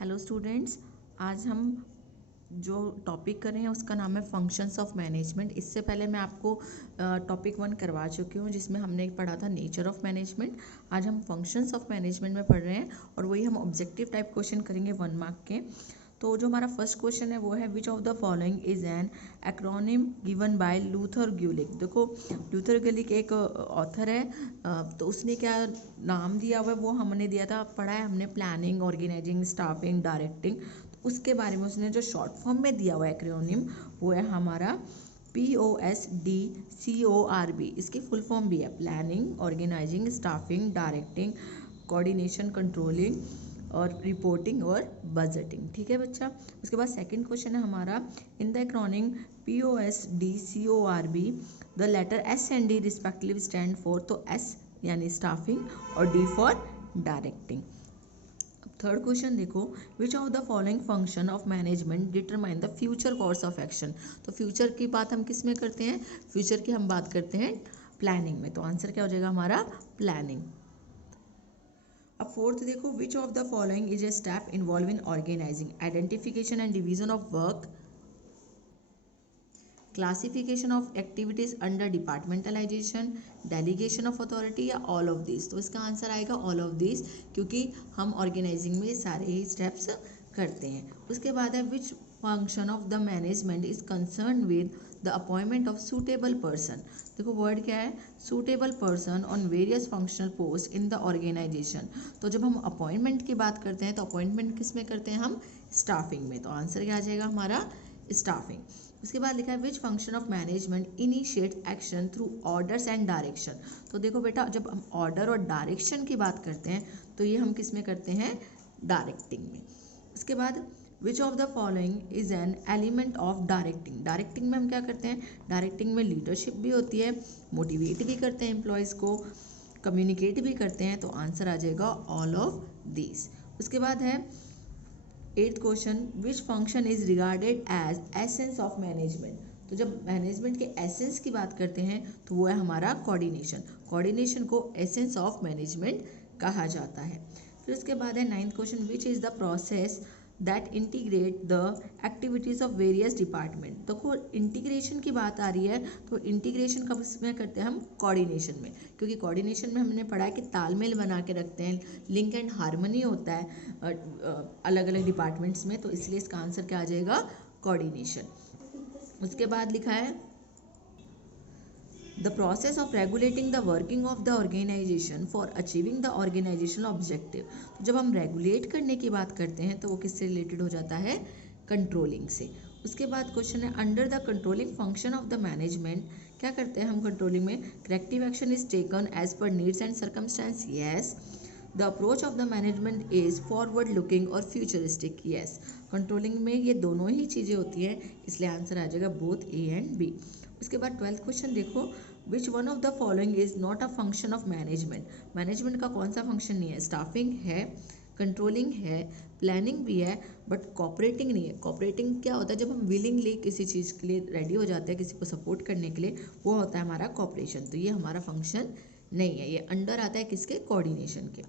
Hello students, आज हम जो टॉपिक कर रहे हैं उसका नाम है फंक्शंस ऑफ मैनेजमेंट। इससे पहले मैं आपको टॉपिक 1 करवा चुकी हूँ जिसमें हमने पढ़ा था नेचर ऑफ मैनेजमेंट। आज हम फंक्शंस ऑफ मैनेजमेंट में पढ़ रहे हैं और वही हम ऑब्जेक्टिव टाइप क्वेश्चन करेंगे 1 मार्क के। तो जो हमारा फर्स्ट क्वेश्चन है वो है which of the following is an acronym given by Luther Gulick. देखो, लूथर ग्यूलिक एक ऑथर है, तो उसने क्या नाम दिया हुआ है वो हमने दिया था, पढ़ा है हमने, प्लानिंग, ऑर्गेनाइजिंग, स्टाफिंग, डायरेक्टिंग। तो उसके बारे में उसने जो शॉर्ट फॉर्म में दिया हुआ है एक्रोनिम वो है हमारा POSDCORB। इसकी फुल फॉर्म भी है planning, organising, staffing, directing, coordination, controlling और रिपोर्टिंग और बजटिंग। ठीक है बच्चा। उसके बाद सेकंड क्वेश्चन है हमारा in the acronym POSDCORB the letter S and D respectively stand for. तो S यानी स्टाफिंग और D for directing. Third question देखो, which of the following function of management determine the future course of action. तो future की बात हम किस में करते हैं? फ्यूचर की हम बात करते हैं प्लानिंग में। तो आंसर क्या हो जाएगा हमारा? प्लानिंग। अब फोर्थ देखो, which of the following is a step involve in organising, identification and division of work, classification of activities under departmentalisation, delegation of authority या ऑल ऑफ दिस। तो इसका आंसर आएगा ऑल ऑफ दिस, क्योंकि हम organising में सारे ही steps करते हैं। उसके बाद है which function of the management is concern with the appointment of suitable person. देखो वर्ड क्या है? Suitable person on various functional post in the organisation. तो जब हम अपॉइंटमेंट की बात करते हैं तो अपॉइंटमेंट किस में करते हैं हम? स्टाफिंग में। तो आंसर क्या आ जाएगा हमारा? स्टाफिंग। उसके बाद लिखा है which function of management initiate action through orders and direction. तो देखो बेटा, जब हम ऑर्डर और डायरेक्शन की बात करते हैं तो ये हम किस में करते हैं? डायरेक्टिंग में। उसके बाद विच of the following is an element of directing. Directing में हम क्या करते हैं? डायरेक्टिंग में लीडरशिप भी होती है, मोटिवेट भी करते हैं एम्प्लॉयज़ को, कम्युनिकेट भी करते हैं। तो आंसर आ जाएगा ऑल ऑफ दिस। उसके बाद है eighth question, which function is regarded as essence of management. तो जब मैनेजमेंट के एसेंस की बात करते हैं तो वो है हमारा कोऑर्डिनेशन। कोऑर्डिनेशन को एसेंस ऑफ मैनेजमेंट कहा जाता है। फिर उसके बाद है ninth question, which is the process that integrate the activities of various department. तो इंटीग्रेशन की बात आ रही है तो इंटीग्रेशन कब इसमें करते हैं हम? कोऑर्डिनेशन में, क्योंकि कोऑर्डिनेशन में हमने पढ़ा है कि तालमेल बना के रखते हैं, लिंक एंड हार्मनी होता है अलग अलग डिपार्टमेंट्स में। तो इसलिए इसका आंसर क्या आ जाएगा? कोऑर्डिनेशन। उसके बाद लिखा है the process of regulating the working of the organisation for achieving the organisational objective. तो जब हम रेगुलेट करने की बात करते हैं तो वो किससे रिलेटेड हो जाता है? कंट्रोलिंग से। उसके बाद क्वेश्चन है under the controlling function of the management क्या करते हैं हम कंट्रोलिंग में? Corrective action is taken as per needs and circumstance. Yes. The approach of the management is forward looking और फ्यूचरिस्टिक। यस। कंट्रोलिंग में ये दोनों ही चीज़ें होती हैं, इसलिए आंसर आ जाएगा बोथ ए एंड बी। उसके बाद ट्वेल्थ क्वेश्चन देखो, which one of the following is not a function of management. Management का कौन सा फंक्शन नहीं है? स्टाफिंग है, कंट्रोलिंग है, प्लानिंग भी है, बट कॉपरेटिंग नहीं है। कॉपरेटिंग क्या होता है? जब हम विलिंगली किसी चीज़ के लिए रेडी हो जाते हैं किसी को सपोर्ट करने के लिए, वो होता है हमारा कॉपरेशन। तो ये हमारा फंक्शन नहीं है, ये अंडर आता है किसके? कोऑर्डिनेशन के।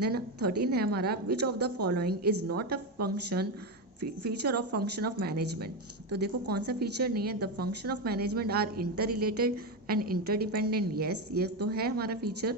देन 13 है हमारा, which of the following is not a function feature of function of management. तो देखो कौन सा फीचर नहीं है? The function of management are interrelated and interdependent. Yes, ये तो है हमारा feature.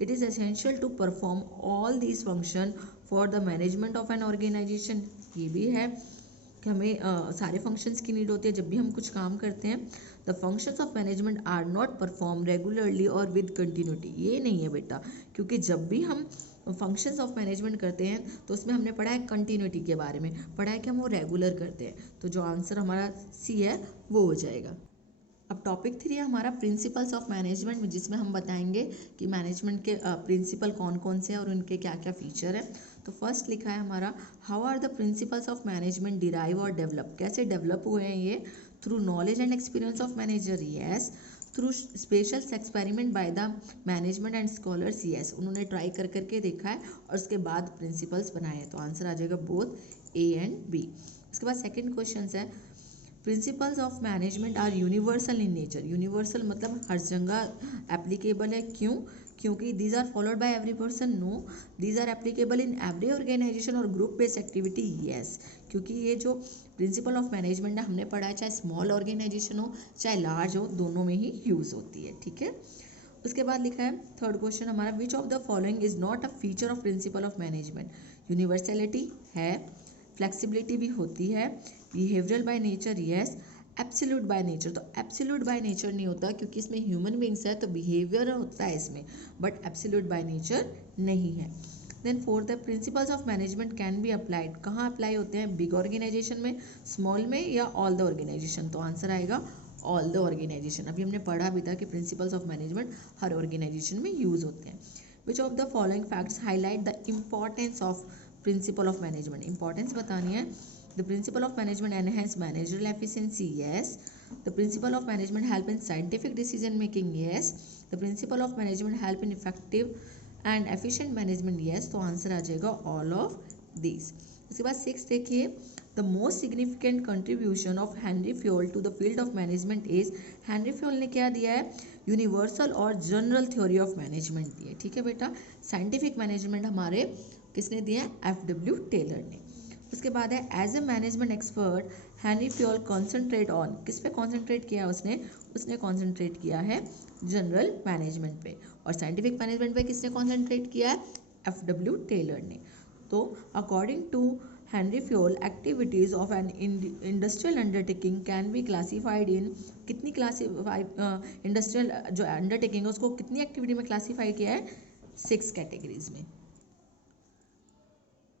It is essential to perform all these function for the management of an organisation. ये भी है कि हमें सारे फंक्शंस की नीड होती है जब भी हम कुछ काम करते हैं। The functions of management are not perform regularly और विद कंटिन्यूटी। ये नहीं है बेटा, क्योंकि जब भी हम फंक्शंस ऑफ मैनेजमेंट करते हैं तो उसमें हमने पढ़ा है कंटिन्यूटी के बारे में, पढ़ा है कि हम वो रेगुलर करते हैं। तो जो आंसर हमारा सी है वो हो जाएगा। अब टॉपिक 3 है हमारा प्रिंसिपल्स ऑफ मैनेजमेंट, जिसमें हम बताएंगे कि मैनेजमेंट के प्रिंसिपल कौन कौन से हैं और उनके क्या क्या फीचर है। तो फर्स्ट लिखा है हमारा, how are the principles of management derive और डेवलप। कैसे डेवलप हुए हैं ये? Through knowledge and experience of manager. Yes. Through special experiment by the management and scholars. Yes, उन्होंने ट्राई कर करके देखा है और उसके बाद प्रिंसिपल्स बनाए हैं। तो आंसर आ जाएगा बोथ ए एंड बी। उसके बाद सेकेंड क्वेश्चन है, principles of management are universal in nature. Universal मतलब हर जगह एप्लीकेबल है। क्यों? क्योंकि these are followed by every person, no. These are applicable in every organisation और ग्रुप बेस्ड एक्टिविटी, यस। क्योंकि ये जो प्रिंसिपल ऑफ मैनेजमेंट हमने पढ़ा है, चाहे स्मॉल ऑर्गेनाइजेशन हो चाहे लार्ज हो, दोनों में ही यूज होती है, ठीक है। उसके बाद लिखा है थर्ड क्वेश्चन हमारा, which of the following is not a feature of principle of management. Universality है, फ्लेक्सिबिलिटी भी होती है, behavioural by nature, yes. Absolute by nature, तो एब्सोल्यूट बाय नेचर नहीं होता क्योंकि इसमें ह्यूमन बींग्स है, तो बिहेवियर होता है इसमें, बट एब्सोल्यूट बाय नेचर नहीं है। Then fourth, the principles of management can be applied, कहाँ अप्लाई होते हैं, बिग ऑर्गेनाइजेशन में, स्मॉल में, या ऑल द ऑर्गेनाइजेशन, तो आंसर आएगा ऑल द ऑर्गेनाइजेशन। अभी हमने पढ़ा भी था कि प्रिंसिपल्स ऑफ मैनेजमेंट हर ऑर्गेनाइजेशन में यूज होते हैं। Which of the following facts highlight the importance of principle of management, importance बतानी है। The principle of management enhance managerial efficiency, yes. The principle of management help in scientific decision making, yes. The principle of management help in effective and efficient management, yes. तो answer आ जाएगा all of these. उसके बाद 6 देखिए, the most significant contribution of Henry Fayol to the field of management is, Henry Fayol ने क्या दिया है, universal और जनरल थ्योरी ऑफ मैनेजमेंट दी है, ठीक है बेटा। साइंटिफिक मैनेजमेंट हमारे किसने दिया है, F.W. टेलर ने। उसके बाद है as a management expert Henri Fayol concentrate on, किस पे कॉन्सेंट्रेट किया उसने कॉन्सेंट्रेट किया है जनरल मैनेजमेंट पे, और साइंटिफिक मैनेजमेंट पे किसने कॉन्सेंट्रेट किया है, F.W. टेलर ने। तो according to Henri Fayol activities of an industrial undertaking can be classified in, कितनी क्लासीफाइड इंडस्ट्रियल जो अंडरटेकिंग है उसको कितनी एक्टिविटी में क्लासीफाई किया है, 6 कैटेगरीज में।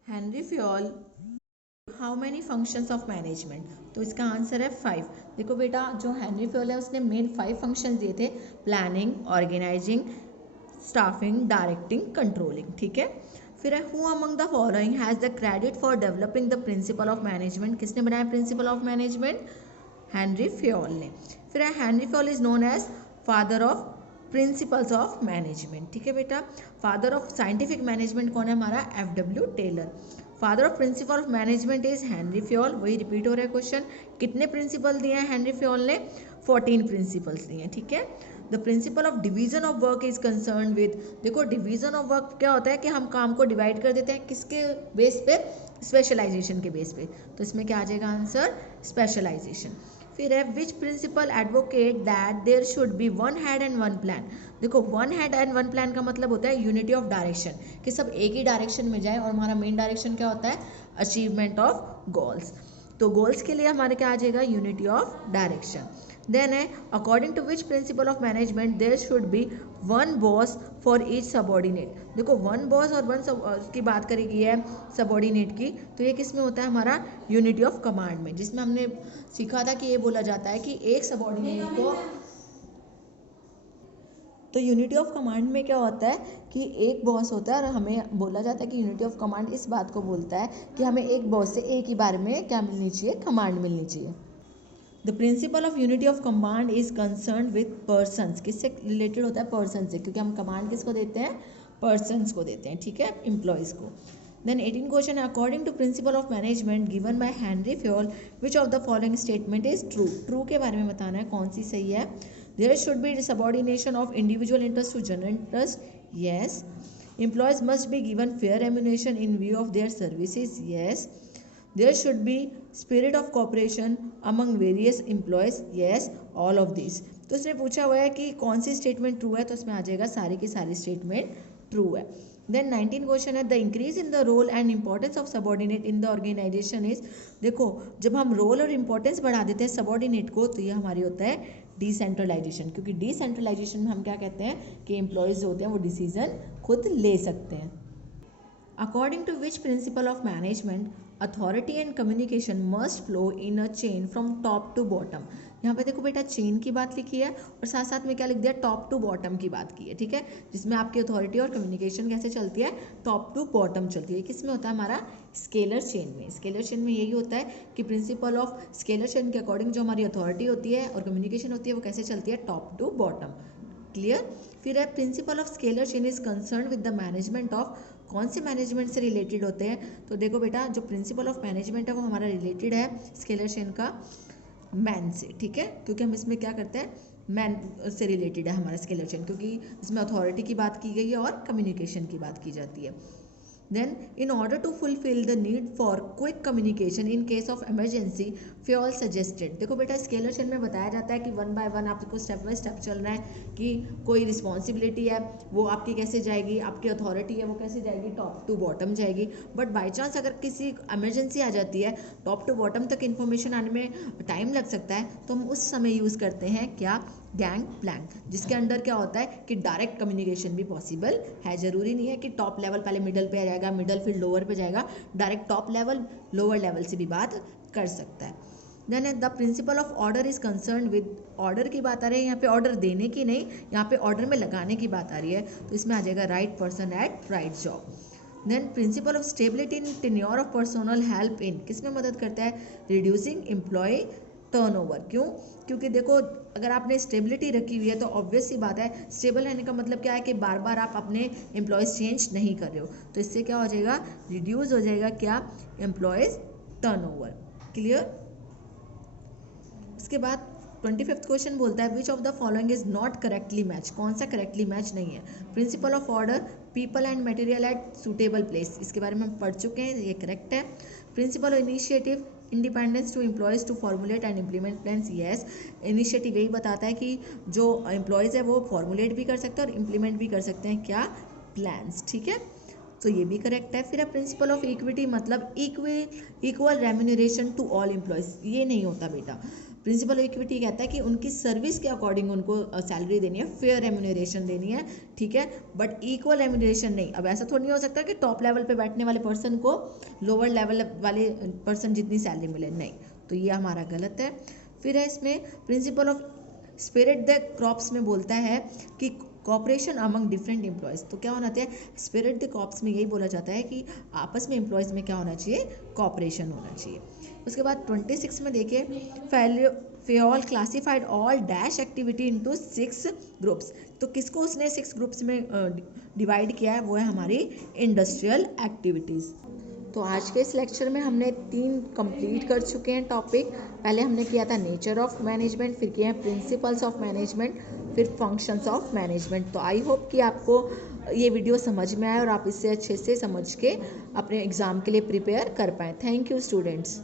Henry Fayol how many functions of management, तो इसका आंसर है 5। देखो बेटा, जो हेनरी फ्योल है उसने मेन 5 फंक्शन दिए थे, planning, organising, staffing, directing, controlling, ठीक है। फिर है who among the following has the credit for developing the principle of management, किसने बनाया principle of management, Henri Fayol ने। फिर है Henri Fayol is known as father of principles of management, ठीक है बेटा। फादर ऑफ साइंटिफिक मैनेजमेंट कौन है हमारा, F.W. Taylor. Father of principle of management is Henri Fayol, वही रिपीट हो रहा है क्वेश्चन। कितने प्रिंसिपल दिए हैं हेनरी फ्योल ने, 14 प्रिंसिपल्स दिए हैं, ठीक है। The principle of division of work is concern with, देखो डिवीजन ऑफ वर्क क्या होता है कि हम काम को डिवाइड कर देते हैं किसके बेस पे, स्पेशलाइजेशन के बेस पे, तो इसमें क्या आ जाएगा आंसर, स्पेशलाइजेशन। फिर है which principle advocate that there should be one head and one plan, देखो one head and one plan का मतलब होता है यूनिटी ऑफ डायरेक्शन, कि सब एक ही डायरेक्शन में जाए, और हमारा मेन डायरेक्शन क्या होता है, अचीवमेंट ऑफ गोल्स, तो गोल्स के लिए हमारे क्या आ जाएगा, यूनिटी ऑफ डायरेक्शन। देन है according to which principle of management there should be one boss for each subordinate, देखो वन बॉस और वन की बात करेगी है सबॉर्डिनेट की, तो ये किस में होता है हमारा, यूनिटी ऑफ कमांड में, जिसमें हमने सीखा था कि ये बोला जाता है कि एक सबॉर्डिनेट को, तो यूनिटी ऑफ कमांड में क्या होता है कि एक बॉस होता है, और हमें बोला जाता है कि यूनिटी ऑफ कमांड इस बात को बोलता है कि हमें एक बॉस से एक ही बारे में क्या मिलनी चाहिए, कमांड मिलनी चाहिए। The principle of unity of command is concern with persons, किससे रिलेटेड होता है, पर्सन से, क्योंकि हम कमांड किसको देते हैं, पर्सन्स को देते हैं, ठीक है, एम्प्लॉयज़ को। Then 18 question, according to principle of management given by Henri Fayol which of the following statement is true, true के बारे में बताना है कौन सी सही है। There should be subordination of individual interest to general interest, yes. Employees must be given fair remuneration in view of their services, yes. There should be spirit of cooperation among various employees, yes, all of these। तो इसने पूछा हुआ है कि कौन सी statement true है, तो इसमें आ जाएगा सारी की सारी स्टेटमेंट ट्रू है। देन 19 क्वेश्चन है the increase in the role and importance of subordinate in the organisation is, देखो जब हम रोल और इंपॉर्टेंस बढ़ा देते हैं सबॉर्डिनेट को, तो ये हमारी होता है डिसेंट्रलाइजेशन, क्योंकि डिसेंट्रलाइजेशन में हम क्या कहते हैं कि एम्प्लॉयज़ जो होते हैं वो डिसीजन खुद ले सकते हैं। According to which principle of management authority and communication must flow in a chain from top to bottom, यहाँ पे देखो बेटा चेन की बात लिखी है और साथ साथ में क्या लिख दिया, टॉप टू बॉटम की बात की है, ठीक है, जिसमें आपकी अथॉरिटी और कम्युनिकेशन कैसे चलती है, टॉप टू बॉटम चलती है। किस में होता है हमारा, स्केलर चेन में। स्केलर चेन में यही होता है कि प्रिंसिपल ऑफ स्केलर चेन के अकॉर्डिंग जो हमारी अथॉरिटी होती है और कम्युनिकेशन होती है वो कैसे चलती है, टॉप टू बॉटम, क्लियर। फिर है principle of scalar chain is concern with the management of, कौन से मैनेजमेंट से रिलेटेड होते हैं, तो देखो बेटा जो प्रिंसिपल ऑफ मैनेजमेंट है वो हमारा रिलेटेड है स्केलर चेन का मैन से, ठीक है, क्योंकि हम इसमें क्या करते हैं मैन से रिलेटेड है हमारा स्केलेटन, क्योंकि इसमें अथॉरिटी की बात की गई है और कम्युनिकेशन की बात की जाती है। Then, in order to fulfill the need for quick communication in case of emergency, Fayol suggested। देखो बेटा स्केलेटन में बताया जाता है कि वन बाय वन आपको स्टेप बाय स्टेप चलना है कि कोई रिस्पॉन्सिबिलिटी है वो आपकी कैसे जाएगी, आपकी अथॉरिटी है वो कैसे जाएगी, टॉप टू बॉटम जाएगी। बट बाई चांस अगर किसी एमरजेंसी आ जाती है, टॉप टू बॉटम तक इन्फॉर्मेशन आने में टाइम लग सकता है, तो हम उस समय यूज़ करते हैं क्या, गैंग प्लैंक, जिसके अंडर क्या होता है कि डायरेक्ट कम्युनिकेशन भी पॉसिबल है। ज़रूरी नहीं है कि टॉप लेवल पहले मिडल पे आ जाएगा, मिडल फिर लोअर पे जाएगा, direct top level lower level से भी बात कर सकता है। Then the principle of order is concern with, order की बात आ रही है यहाँ पे, ऑर्डर देने की नहीं, यहाँ पे ऑर्डर में लगाने की बात आ रही है, तो इसमें आ जाएगा right person at right job. Then principle of stability in tenure of personnel help in, किसमें मदद करता है, रिड्यूसिंग एम्प्लॉय टर्नओवर। क्यों, क्योंकि देखो अगर आपने स्टेबिलिटी रखी हुई है तो ऑब्वियस सी बात है, स्टेबल रहने का मतलब क्या है कि बार बार आप अपने एम्प्लॉयज़ चेंज नहीं कर रहे हो, तो इससे क्या हो जाएगा, रिड्यूस हो जाएगा क्या, एम्प्लॉयज़ टर्नओवर। क्लियर। उसके बाद 25th क्वेश्चन बोलता है which of the following is not correctly match, कौन सा करेक्टली मैच नहीं है। Principle of order, people and material at suitable place, इसके बारे में हम पढ़ चुके हैं, ये करेक्ट है। Principle of initiative, independence to employees to formulate and implement plans, yes. Initiative यही बताता है कि जो एम्प्लॉयज़ है वो फॉर्मुलेट भी कर सकते हैं और इम्प्लीमेंट भी कर सकते हैं क्या, प्लान्स, ठीक है, तो ये भी करेक्ट है। फिर है प्रिंसिपल ऑफ इक्विटी, मतलब equal remuneration to all employees, ये नहीं होता बेटा। प्रिंसिपल ऑफ इक्विटी कहता है कि उनकी सर्विस के अकॉर्डिंग उनको सैलरी देनी है, फेयर रेम्यूनरेशन देनी है, ठीक है, बट इक्वल रेम्यूनरेशन नहीं। अब ऐसा थोड़ी नहीं हो सकता कि टॉप लेवल पे बैठने वाले पर्सन को लोअर लेवल वाले पर्सन जितनी सैलरी मिले, नहीं, तो ये हमारा गलत है। फिर है इसमें principle of spirit the crops में बोलता है कि कॉपरेशन अमंग डिफरेंट एम्प्लॉयज़, तो क्या होना चाहिए, स्पिरिट द क्रॉप्स में यही बोला जाता है कि आपस में एम्प्लॉयज़ में क्या होना चाहिए, कॉपरेशन होना चाहिए। उसके बाद 26 में देखिए, Fayol classified all dash activity into 6 groups, तो किसको उसने 6 ग्रुप्स में डिवाइड किया है, वो है हमारी इंडस्ट्रियल एक्टिविटीज़। तो आज के इस लेक्चर में हमने 3 कंप्लीट कर चुके हैं टॉपिक। पहले हमने किया था नेचर ऑफ मैनेजमेंट, फिर किया है प्रिंसिपल्स ऑफ मैनेजमेंट, फिर फंक्शंस ऑफ मैनेजमेंट। तो आई होप कि आपको ये वीडियो समझ में आए और आप इससे अच्छे से समझ के अपने एग्ज़ाम के लिए प्रिपेयर कर पाएँ। Thank you students.